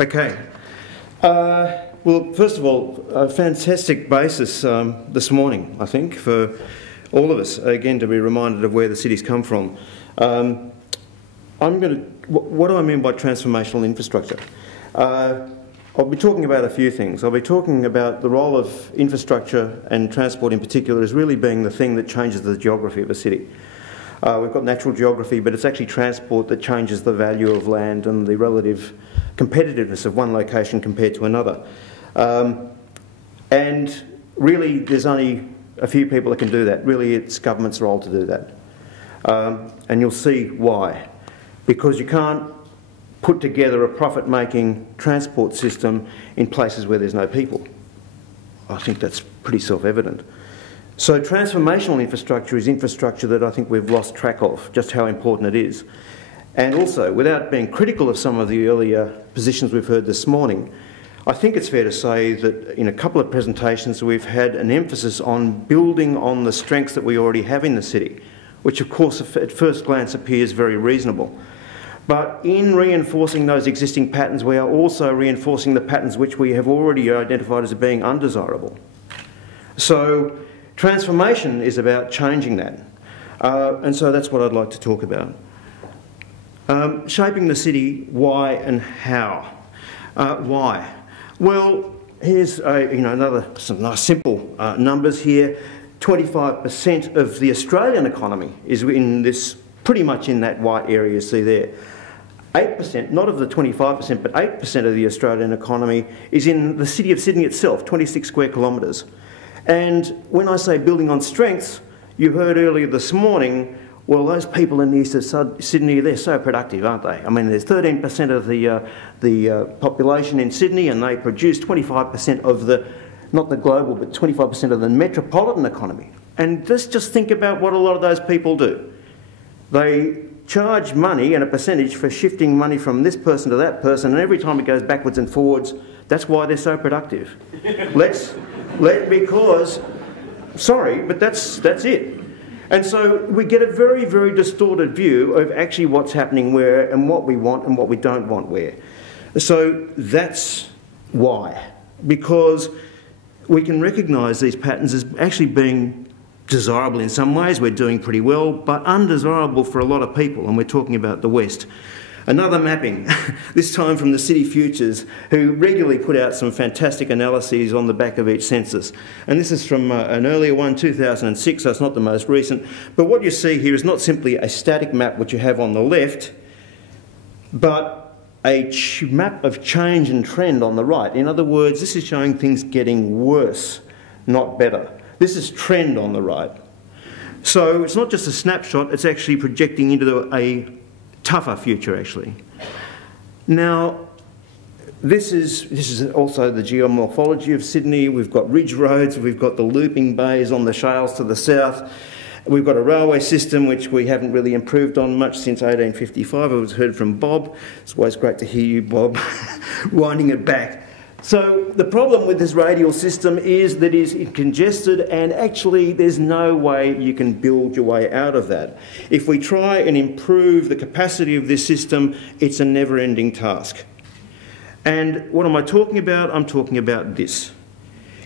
Okay. Well, first of all, a fantastic basis this morning, I think, for all of us, again, to be reminded of where the city's come from. What do I mean by transformational infrastructure? I'll be talking about a few things. I'll be talking about the role of infrastructure and transport in particular as really being the thing that changes the geography of a city. We've got natural geography, but it's actually transport that changes the value of land and the relative competitiveness of one location compared to another. And really, there's only a few people that can do that. Really, it's government's role to do that. And you'll see why. Because you can't put together a profit-making transport system in places where there's no people. I think that's pretty self-evident. So transformational infrastructure is infrastructure that I think we've lost track of, just how important it is. And also, without being critical of some of the earlier positions we've heard this morning, I think it's fair to say that in a couple of presentations we've had an emphasis on building on the strengths that we already have in the city, which of course at first glance appears very reasonable. But in reinforcing those existing patterns, we are also reinforcing the patterns which we have already identified as being undesirable. So transformation is about changing that. And so that's what I'd like to talk about. Shaping the city, why and how? Why? Well, here's some nice simple numbers here. 25% of the Australian economy is in this, pretty much in that white area you see there. 8%, not of the 25%, but 8% of the Australian economy is in the city of Sydney itself, 26 square kilometres. And when I say building on strengths, you heard earlier this morning, well, those people in the east of Sydney, they're so productive, aren't they? I mean, there's 13% of the population in Sydney, and they produce 25% of the, not the global, but 25% of the metropolitan economy. And just think about what a lot of those people do. They charge money and a percentage for shifting money from this person to that person, and every time it goes backwards and forwards, that's why they're so productive. Because, sorry, but that's it. And so we get a very, very distorted view of actually what's happening where and what we want and what we don't want where. So that's why. Because we can recognise these patterns as actually being desirable in some ways, we're doing pretty well, but undesirable for a lot of people, and we're talking about the West. Another mapping, this time from the City Futures, who regularly put out some fantastic analyses on the back of each census. And this is from an earlier one, 2006, so it's not the most recent. But what you see here is not simply a static map, which you have on the left, but a map of change and trend on the right. In other words, this is showing things getting worse, not better. This is trend on the right. So it's not just a snapshot, it's actually projecting into a tougher future, actually. Now, this is also the geomorphology of Sydney. We've got ridge roads, we've got the looping bays on the shales to the south. We've got a railway system which we haven't really improved on much since 1855. I was heard from Bob. It's always great to hear you, Bob, winding it back. So the problem with this radial system is that it's congested, and actually there's no way you can build your way out of that. If we try and improve the capacity of this system, it's a never-ending task. And what am I talking about? I'm talking about this.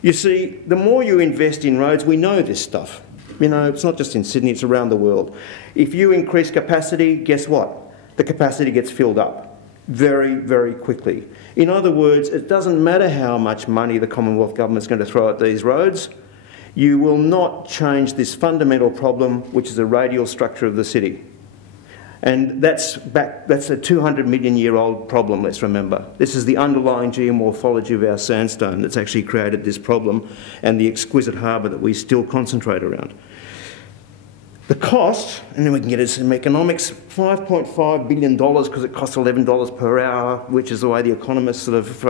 You see, the more you invest in roads, we know this stuff. You know, it's not just in Sydney, it's around the world. If you increase capacity, guess what? The capacity gets filled up very, very quickly. In other words, it doesn't matter how much money the Commonwealth Government's going to throw at these roads, you will not change this fundamental problem, which is the radial structure of the city. And that's a 200 million year old problem, let's remember. This is the underlying geomorphology of our sandstone that's actually created this problem and the exquisite harbour that we still concentrate around. The cost, and then we can get into some economics, $5.5 billion because it costs $11 per hour, which is the way the economists sort of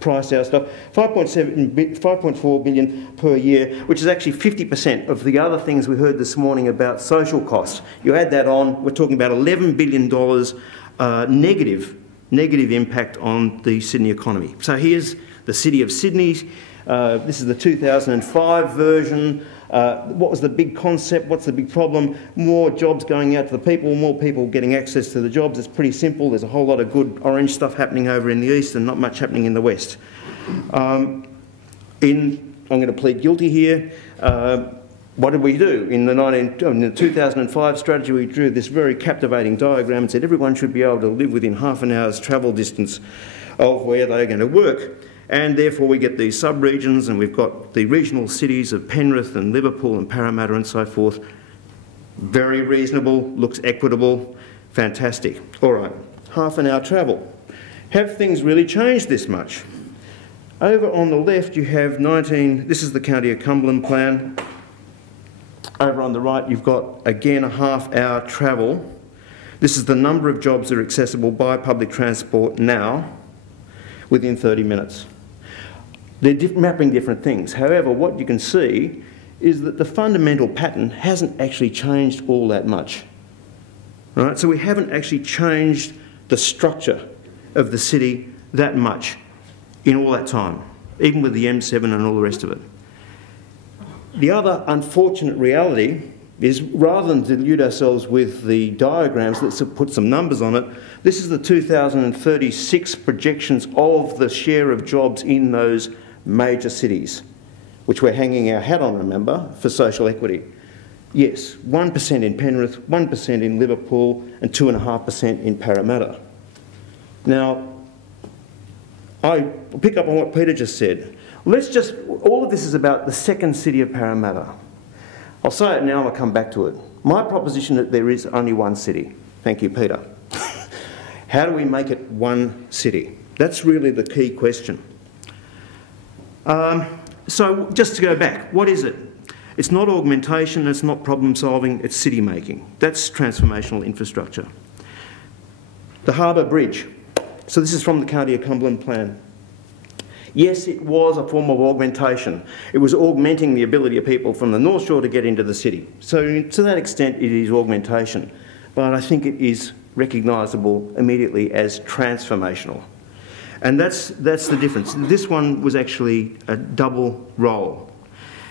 price our stuff. 5.4 billion per year, which is actually 50% of the other things we heard this morning about social costs. You add that on, we're talking about $11 billion negative impact on the Sydney economy. So here's the city of Sydney. This is the 2005 version. What was the big concept? What's the big problem? More jobs going out to the people, more people getting access to the jobs. It's pretty simple. There's a whole lot of good orange stuff happening over in the east and not much happening in the west. I'm going to plead guilty here. What did we do? In the 2005 strategy, we drew this very captivating diagram and said everyone should be able to live within half an hour's travel distance of where they're going to work. And therefore we get these sub-regions, and we've got the regional cities of Penrith and Liverpool and Parramatta and so forth. Very reasonable, looks equitable, fantastic. All right, half an hour travel. Have things really changed this much? Over on the left you have this is the County of Cumberland plan. Over on the right you've got, again, a half-hour travel. This is the number of jobs that are accessible by public transport now within 30 minutes. They're mapping different things. However, what you can see is that the fundamental pattern hasn't actually changed all that much. Right? So we haven't actually changed the structure of the city that much in all that time, even with the M7 and all the rest of it. The other unfortunate reality is, rather than delude ourselves with the diagrams, let's put some numbers on it. This is the 2036 projections of the share of jobs in those major cities, which we're hanging our hat on, remember, for social equity. Yes, 1% in Penrith, 1% in Liverpool, and 2.5% in Parramatta. Now, I pick up on what Peter just said. All of this is about the second city of Parramatta. I'll say it now and I'll come back to it. My proposition that there is only one city. Thank you, Peter. How do we make it one city? That's really the key question. So just to go back, what is it? It's not augmentation, it's not problem solving, it's city making. That's transformational infrastructure. The Harbour Bridge. So this is from the County of Cumberland plan. Yes, it was a form of augmentation. It was augmenting the ability of people from the North Shore to get into the city. So to that extent, it is augmentation. But I think it is recognisable immediately as transformational. And that's the difference. This one was actually a double role.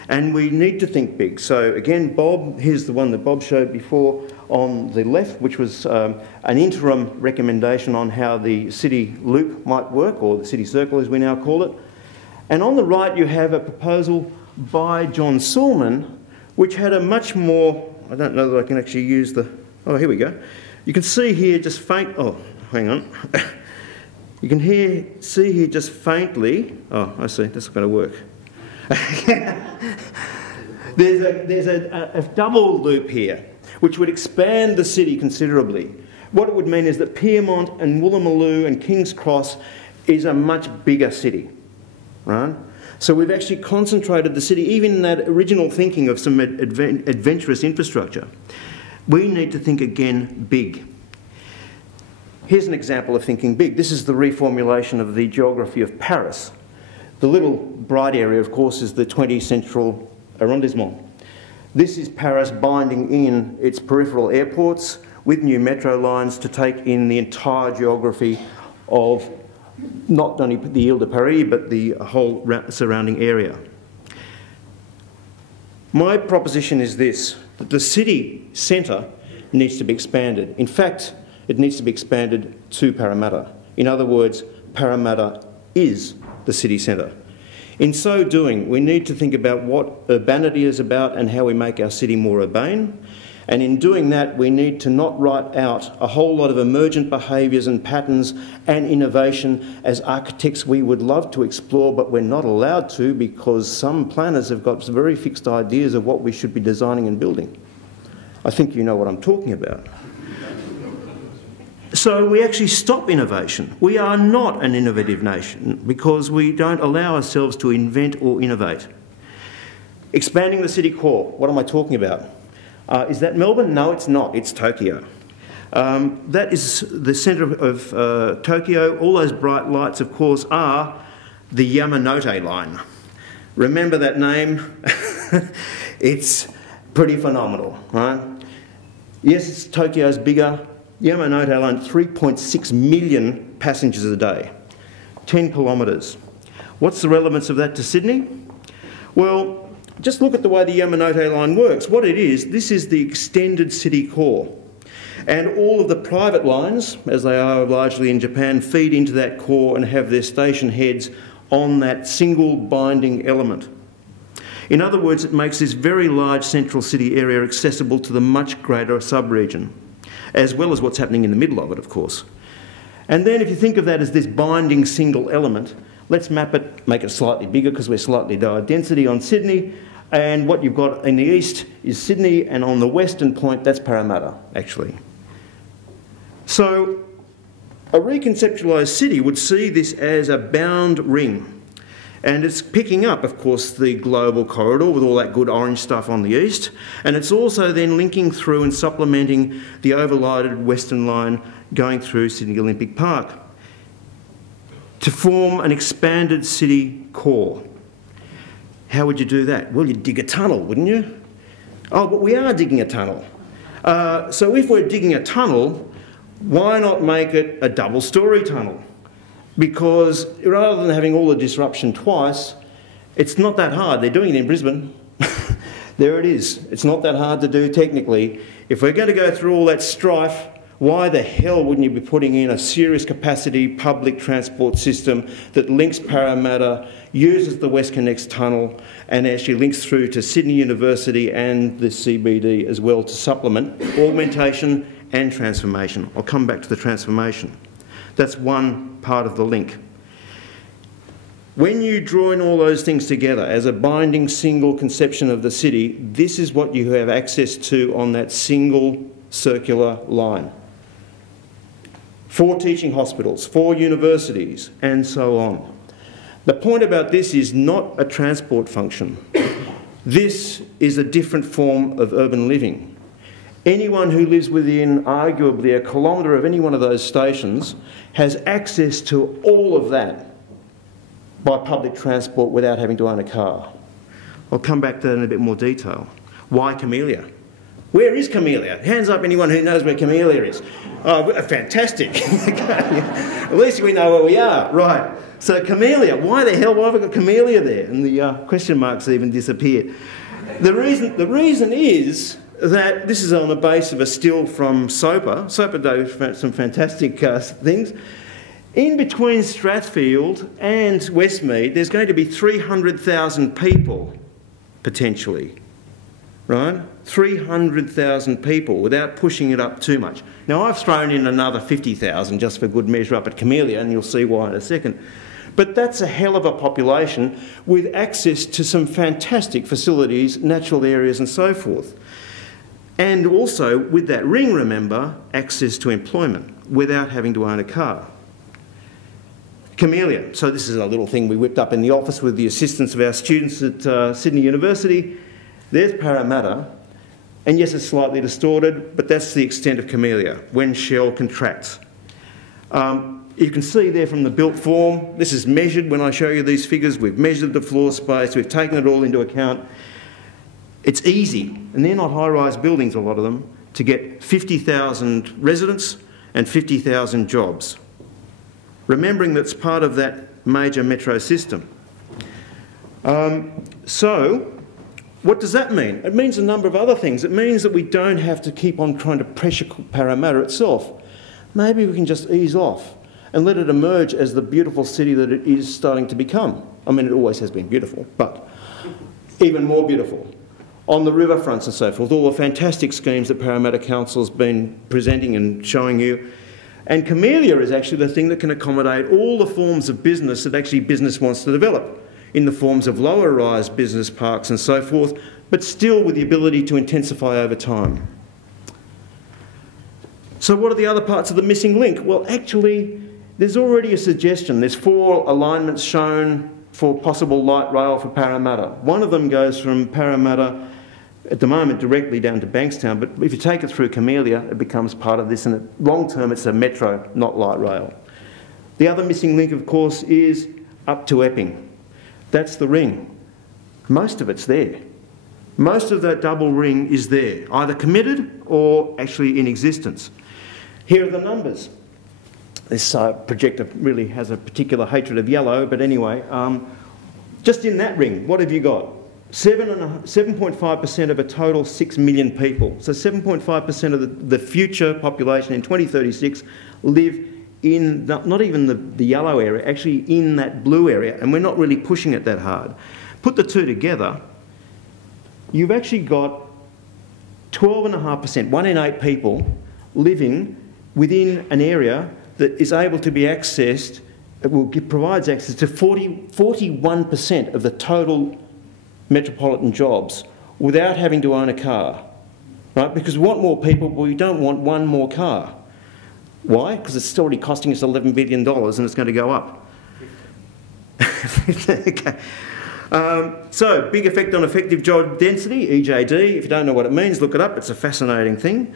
And we need to think big. So again, Bob, here's the one that Bob showed before on the left, which was an interim recommendation on how the city loop might work, or the city circle as we now call it. And on the right you have a proposal by John Sulman, which had a much more, I don't know that I can actually use the, oh, here we go. You can see here just hang on. You can see here just faintly, oh, I see, that's not going to work. There's a double loop here, which would expand the city considerably. What it would mean is that Pyrmont and Woolloomooloo and King's Cross is a much bigger city, right? So we've actually concentrated the city, even in that original thinking of some adventurous infrastructure. We need to think again big. Here's an example of thinking big. This is the reformulation of the geography of Paris. The little bright area, of course, is the 20 central arrondissement. This is Paris binding in its peripheral airports with new metro lines to take in the entire geography of not only the Ile-de-Paris, but the whole surrounding area. My proposition is this, that the city centre needs to be expanded. In fact, it needs to be expanded to Parramatta. In other words, Parramatta is the city centre. In so doing, we need to think about what urbanity is about and how we make our city more urbane. And in doing that, we need to not write out a whole lot of emergent behaviours and patterns and innovation as architects we would love to explore, but we're not allowed to because some planners have got very fixed ideas of what we should be designing and building. I think you know what I'm talking about. So we actually stop innovation. We are not an innovative nation because we don't allow ourselves to invent or innovate. Expanding the city core, what am I talking about? Is that Melbourne? No, it's not. It's Tokyo. That is the centre of Tokyo. All those bright lights, of course, are the Yamanote line. Remember that name? It's pretty phenomenal, right? Yes, Tokyo's bigger. Yamanote line, 3.6 million passengers a day, 10 kilometres. What's the relevance of that to Sydney? Well, just look at the way the Yamanote line works. What it is, this is the extended city core. And all of the private lines, as they are largely in Japan, feed into that core and have their station heads on that single binding element. In other words, it makes this very large central city area accessible to the much greater sub-region, as well as what's happening in the middle of it, of course. And then if you think of that as this binding single element, let's map it, make it slightly bigger because we're slightly lower density on Sydney. And what you've got in the east is Sydney, and on the western point, that's Parramatta, actually. So a reconceptualised city would see this as a bound ring. And it's picking up, of course, the global corridor with all that good orange stuff on the east. And it's also then linking through and supplementing the overlighted western line going through Sydney Olympic Park to form an expanded city core. How would you do that? Well, you'd dig a tunnel, wouldn't you? Oh, but we are digging a tunnel. So if we're digging a tunnel, why not make it a double-storey tunnel? Because rather than having all the disruption twice, it's not that hard. They're doing it in Brisbane. There it is. It's not that hard to do technically. If we're going to go through all that strife, why the hell wouldn't you be putting in a serious capacity public transport system that links Parramatta, uses the WestConnex tunnel, and actually links through to Sydney University and the CBD as well to supplement augmentation and transformation. I'll come back to the transformation. That's one part of the link. When you draw in all those things together as a binding single conception of the city, this is what you have access to on that single circular line. 4 teaching hospitals, 4 universities, and so on. The point about this is not a transport function. This is a different form of urban living. Anyone who lives within arguably a kilometre of any one of those stations has access to all of that by public transport without having to own a car. I'll come back to that in a bit more detail. Why Camellia? Where is Camellia? Hands up anyone who knows where Camellia is. Oh, fantastic. At least we know where we are. Right. So Camellia, why the hell have I got Camellia there? And the question marks even disappeared. The reason is that this is on the base of a still from SOPA. SOPA does some fantastic things. In between Strathfield and Westmead, there's going to be 300,000 people, potentially, right? 300,000 people without pushing it up too much. Now, I've thrown in another 50,000 just for good measure up at Camellia, and you'll see why in a second. But that's a hell of a population with access to some fantastic facilities, natural areas and so forth. And also, with that ring, remember, access to employment without having to own a car. Camellia. So this is a little thing we whipped up in the office with the assistance of our students at Sydney University. There's Parramatta. And yes, it's slightly distorted, but that's the extent of Camellia when shell contracts. You can see there from the built form, this is measured when I show you these figures. We've measured the floor space, we've taken it all into account. It's easy, and they're not high-rise buildings, a lot of them, to get 50,000 residents and 50,000 jobs. Remembering that's part of that major metro system. So, what does that mean? It means a number of other things. It means that we don't have to keep on trying to pressure cook Parramatta itself. Maybe we can just ease off and let it emerge as the beautiful city that it is starting to become. I mean, it always has been beautiful, but even more beautiful. On the riverfronts and so forth, all the fantastic schemes that Parramatta Council's been presenting and showing you. And Camellia is actually the thing that can accommodate all the forms of business that actually business wants to develop, in the forms of lower-rise business parks and so forth, but still with the ability to intensify over time. So what are the other parts of the missing link? Well, actually, there's already a suggestion. There's 4 alignments shown for possible light rail for Parramatta. One of them goes from Parramatta, at the moment, directly down to Bankstown, but if you take it through Camellia, it becomes part of this, and long term, it's a metro, not light rail. The other missing link, of course, is up to Epping. That's the ring. Most of it's there. Most of that double ring is there, either committed or actually in existence. Here are the numbers. This projector really has a particular hatred of yellow, but anyway, just in that ring, what have you got? 7.5% of a total 6 million people. So 7.5% of the future population in 2036 live in not even the yellow area, actually in that blue area, and we're not really pushing it that hard. Put the two together, you've actually got 12.5%, 1 in 8 people living within an area that is able to be accessed, provides access to 41% of the total metropolitan jobs without having to own a car, right? Because we want more people, but we don't want one more car. Why? Because it's already costing us $11 billion and it's going to go up. Okay. So, big effect on effective job density, EJD. If you don't know what it means, look it up. It's a fascinating thing.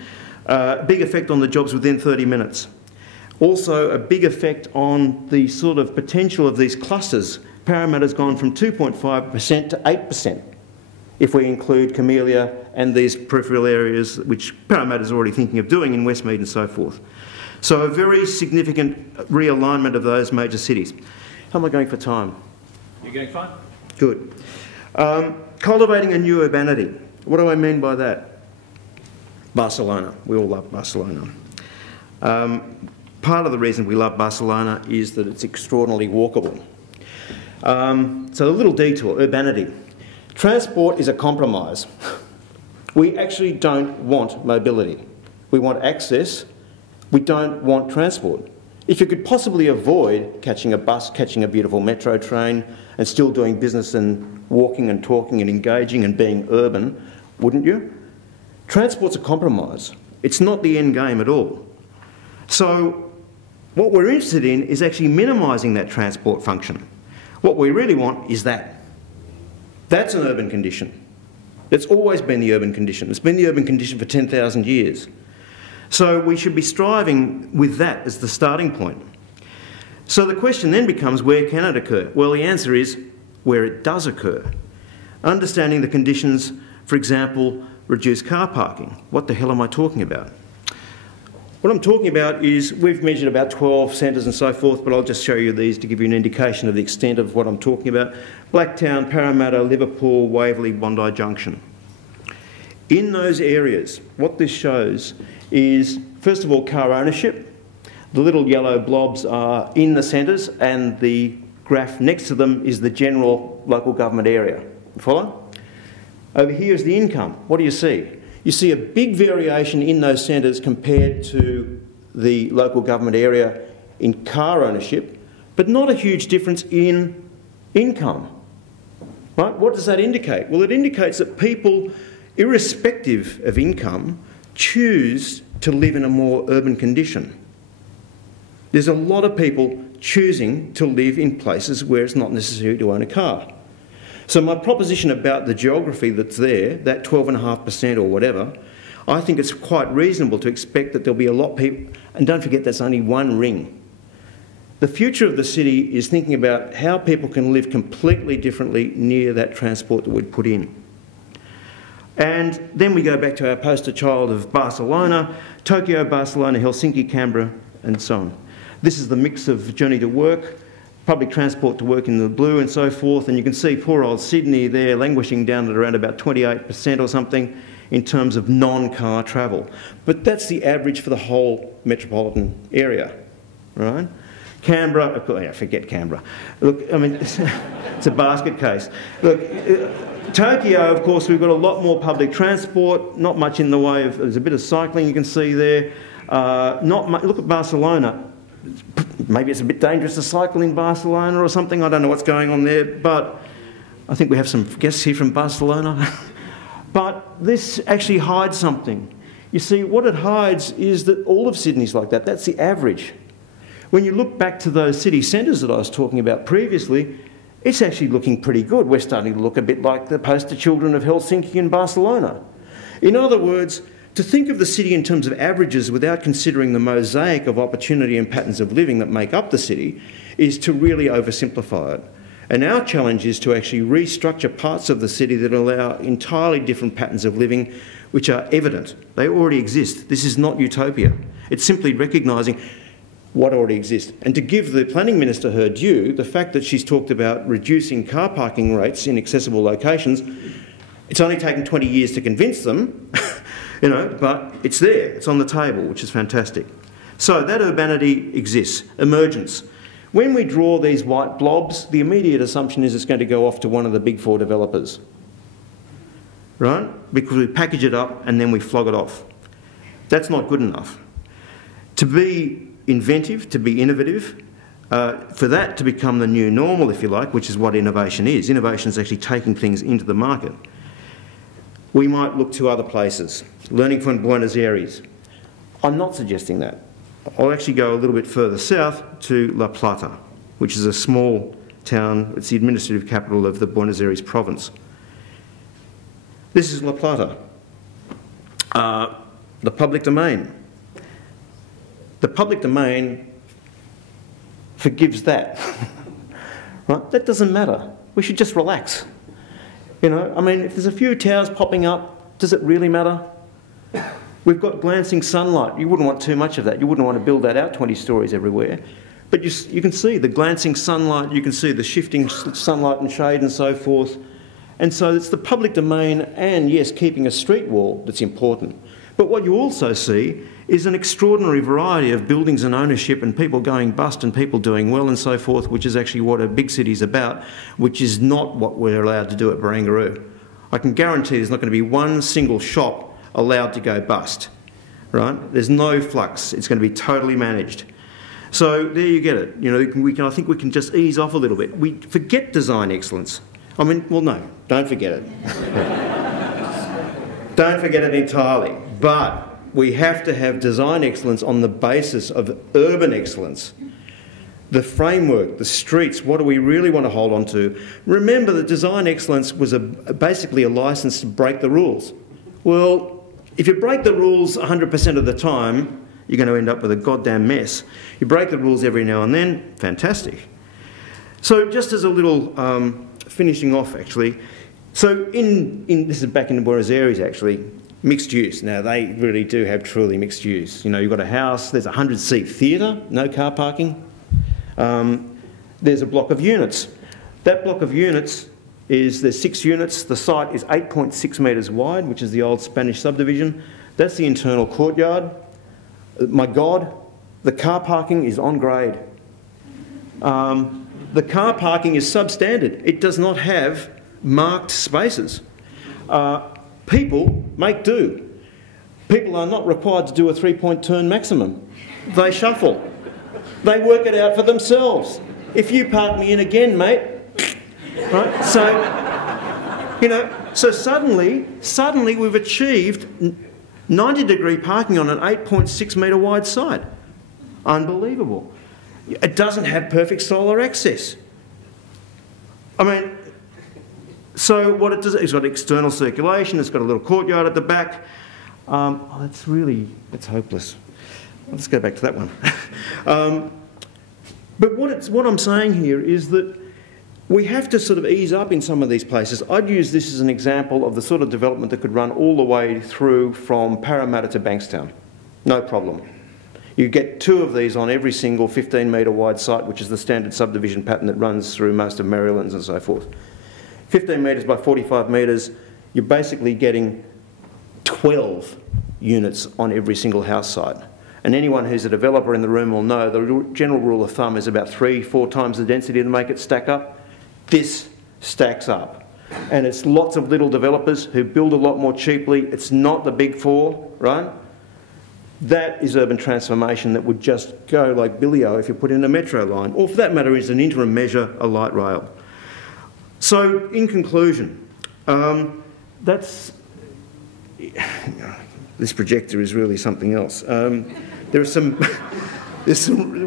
Big effect on the jobs within 30 minutes. Also, a big effect on the sort of potential of these clusters. Parramatta's gone from 2.5% to 8% if we include Camellia and these peripheral areas, which Parramatta's already thinking of doing in Westmead and so forth. So a very significant realignment of those major cities. How am I going for time? You're going fine. Good. Cultivating a new urbanity. What do I mean by that? Barcelona. We all love Barcelona. Part of the reason we love Barcelona is that it's extraordinarily walkable. So a little detour, urbanity. Transport is a compromise. We actually don't want mobility. We want access. We don't want transport. If you could possibly avoid catching a bus, catching a beautiful metro train, and still doing business and walking and talking and engaging and being urban, wouldn't you? Transport's a compromise. It's not the end game at all. So what we're interested in is actually minimising that transport function. What we really want is that. That's an urban condition. It's always been the urban condition. It's been the urban condition for 10,000 years. So we should be striving with that as the starting point. So the question then becomes, where can it occur? Well, the answer is where it does occur. Understanding the conditions, for example, reduced car parking. What the hell am I talking about? What I'm talking about is, we've measured about 12 centres and so forth, but I'll just show you these to give you an indication of the extent of what I'm talking about. Blacktown, Parramatta, Liverpool, Waverley, Bondi Junction. In those areas, what this shows is, first of all, car ownership. The little yellow blobs are in the centres, and the graph next to them is the general local government area. Follow? Over here is the income. What do you see? You see a big variation in those centres compared to the local government area in car ownership, but not a huge difference in income. Right? What does that indicate? Well, it indicates that people, irrespective of income, choose to live in a more urban condition. There's a lot of people choosing to live in places where it's not necessary to own a car. So my proposition about the geography that's there, that 12.5% or whatever, I think it's quite reasonable to expect that there'll be a lot of people, and don't forget that's only one ring. The future of the city is thinking about how people can live completely differently near that transport that we'd put in. And then we go back to our poster child of Barcelona, Tokyo, Barcelona, Helsinki, Canberra, and so on. This is the mix of journey to work, public transport to work in the blue and so forth, and you can see poor old Sydney there languishing down at around about 28% or something in terms of non-car travel. But that's the average for the whole metropolitan area, right? Canberra, forget Canberra. Look, I mean, it's a basket case. Look, Tokyo, of course, we've got a lot more public transport, not much in the way of, there's a bit of cycling you can see there. Not much, look at Barcelona. Maybe it's a bit dangerous to cycle in Barcelona or something. I don't know what's going on there, but I think we have some guests here from Barcelona. But this actually hides something. You see, what it hides is that all of Sydney's like that. That's the average. When you look back to those city centres that I was talking about previously, it's actually looking pretty good. We're starting to look a bit like the poster children of Helsinki and Barcelona. In other words, to think of the city in terms of averages without considering the mosaic of opportunity and patterns of living that make up the city is to really oversimplify it. And our challenge is to actually restructure parts of the city that allow entirely different patterns of living which are evident. They already exist. This is not utopia. It's simply recognising what already exists. And to give the planning minister her due, the fact that she's talked about reducing car parking rates in accessible locations, it's only taken 20 years to convince them, you know, but it's there, it's on the table, which is fantastic. So that urbanity exists. Emergence. When we draw these white blobs, the immediate assumption is it's going to go off to one of the big four developers, right? Because we package it up and then we flog it off. That's not good enough. To be inventive, to be innovative, for that to become the new normal, if you like, which is what innovation is. Innovation is actually taking things into the market. We might look to other places, learning from Buenos Aires. I'm not suggesting that. I'll actually go a little bit further south to La Plata, which is a small town. It's the administrative capital of the Buenos Aires province. This is La Plata, the public domain. The public domain forgives that, right? That doesn't matter. We should just relax. You know, I mean, if there's a few towers popping up, does it really matter? We've got glancing sunlight. You wouldn't want too much of that. You wouldn't want to build that out 20 stories everywhere. But you can see the glancing sunlight, you can see the shifting sunlight and shade and so forth. And so it's the public domain and, yes, keeping a street wall that's important. But what you also see is an extraordinary variety of buildings and ownership and people going bust and people doing well and so forth, which is actually what a big city is about, which is not what we're allowed to do at Barangaroo. I can guarantee there's not going to be one single shop allowed to go bust, right? There's no flux. It's going to be totally managed. So there you get it. You know, I think we can just ease off a little bit. We forget design excellence. I mean, well, no, don't forget it. Don't forget it entirely. But we have to have design excellence on the basis of urban excellence. The framework, the streets, what do we really want to hold on to? Remember that design excellence was basically a license to break the rules. Well, if you break the rules 100% of the time, you're going to end up with a goddamn mess. You break the rules every now and then, fantastic. So just as a little finishing off, actually, so this is back in Buenos Aires, actually, mixed use. Now, they really do have truly mixed use. You know, you've got a house, there's a 100-seat theatre, no car parking. There's a block of units. That block of units there's 6 units. The site is 8.6 metres wide, which is the old Spanish subdivision. That's the internal courtyard. My God, the car parking is on grade. The car parking is substandard. It does not have marked spaces. People make do. People are not required to do a 3-point turn maximum. They shuffle. They work it out for themselves. If you park me in again, mate, right? So, you know, so suddenly we've achieved 90-degree parking on an 8.6 metre wide site. Unbelievable. It doesn't have perfect solar access. I mean, so what it does, it's got external circulation, it's got a little courtyard at the back. It's hopeless. Let's go back to that one. But what I'm saying here is that we have to sort of ease up in some of these places. I'd use this as an example of the sort of development that could run all the way through from Parramatta to Bankstown. No problem. You get 2 of these on every single 15-metre wide site, which is the standard subdivision pattern that runs through most of Maryland's and so forth. 15 metres by 45 metres, you're basically getting 12 units on every single house site. And anyone who's a developer in the room will know the general rule of thumb is about 3-4 times the density to make it stack up. This stacks up. And it's lots of little developers who build a lot more cheaply. It's not the big 4, right? That is urban transformation that would just go like Billy-O if you put in a metro line, or for that matter, is an interim measure, a light rail. So, in conclusion, this projector is really something else. There's some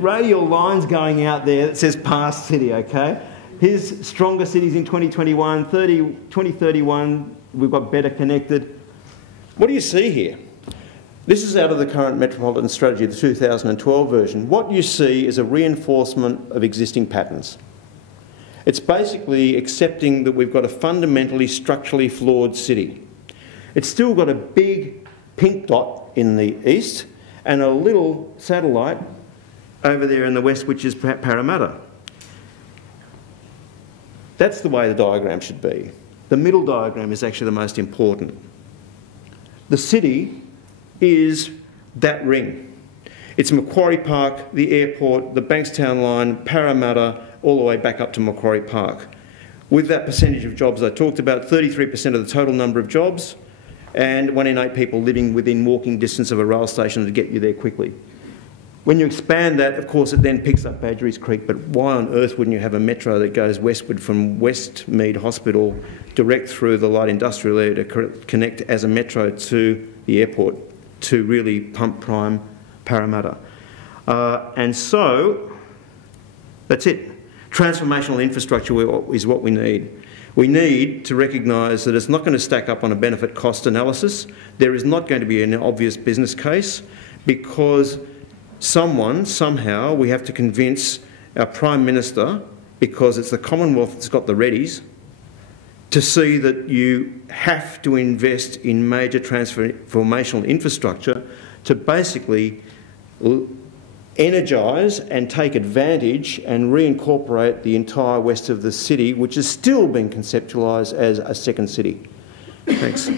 radial lines going out there that says past city, okay? Here's stronger cities in 2021, 2031, we've got better connected. What do you see here? This is out of the current Metropolitan Strategy, the 2012 version. What you see is a reinforcement of existing patterns. It's basically accepting that we've got a fundamentally structurally flawed city. It's still got a big pink dot in the east and a little satellite over there in the west, which is Parramatta. That's the way the diagram should be. The middle diagram is actually the most important. The city is that ring. It's Macquarie Park, the airport, the Bankstown line, Parramatta, all the way back up to Macquarie Park. With that percentage of jobs I talked about, 33% of the total number of jobs, and 1 in 8 people living within walking distance of a rail station to get you there quickly. When you expand that, of course, it then picks up Badgerys Creek, but why on earth wouldn't you have a metro that goes westward from Westmead Hospital direct through the light industrial area to connect as a metro to the airport to really pump prime Parramatta? And so, that's it. Transformational infrastructure is what we need. We need to recognise that it's not going to stack up on a benefit cost analysis. There is not going to be an obvious business case because somehow, we have to convince our Prime Minister, because it's the Commonwealth that's got the readies, to see that you have to invest in major transformational infrastructure to basically energise and take advantage and reincorporate the entire west of the city, which is still being conceptualised as a second city. Thanks.